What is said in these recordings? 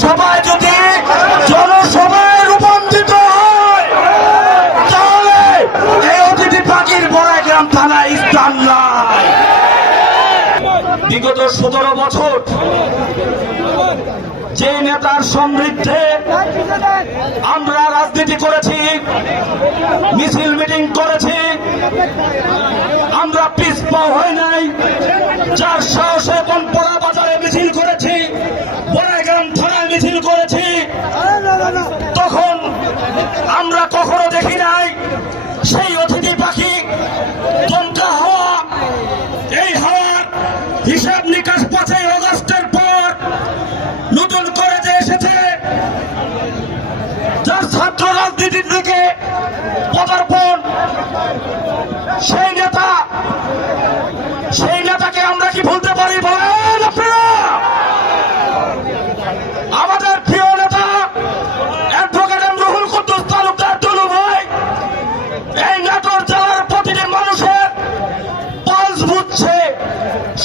পথসভায় যদি জনসভায় রূপান্তরিত হয়, তাহলে এই অতিথি পাখির বড়াইগ্রাম থানায় স্থান নাই। বিগত সতেরো বছর যে নেতার সমৃদ্ধে আমরা রাজনীতি করেছি, মিছিল মিটিং করেছি, আমরা পিছপা হই নাই, যার সাহসে বনপড়া বাজারে মিছিল করেছি বড়াইগ্রাম থানায় মিছিল করেছি তখন আমরা কখনো দেখি নাই। সেই অতিথি পাখি হওয়া। এই হওয়ার হিসাব নিকাশ পাঁচই অগস্টের পর নতুন করে যে এসেছে, যার ছাত্র রাজনীতির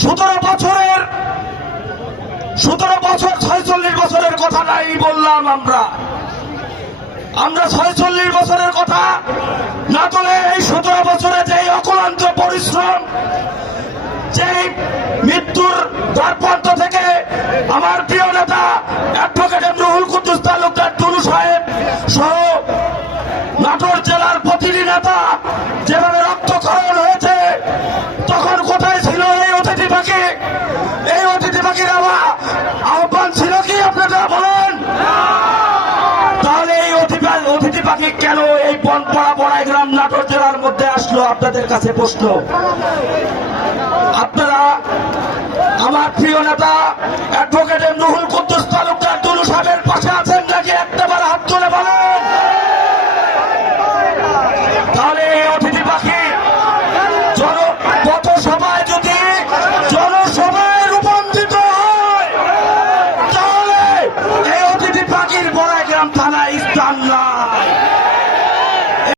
সতেরো বছরের, সতেরো বছর ছয়চল্লিশ বছরের কথা নাই বললাম আমরা। আমরা ছয়চল্লিশ বছরের কথা না তোলে এই সতেরো বছরে যে অক্লান্ত পরিশ্রম যে মৃত্যুর দ্বারপ্রান্ত থেকে আমার প্রিয় নেতা অ্যাডভোকেট রুহুল কুদ্দুস তালুকদার টুলু পাখি এই অতিথি পাখির আহ্বান ছিল কি আপনারা বলেন? তাহলে এই অতিথি পাখি কেন এই বনপাড়া বড়াই গ্রাম নাটোর জেলার মধ্যে আসলো আপনাদের কাছে প্রশ্ন? আপনারা, আমার প্রিয় নেতা তাহলে বড় গ্রাম থানা ইসলাম নাই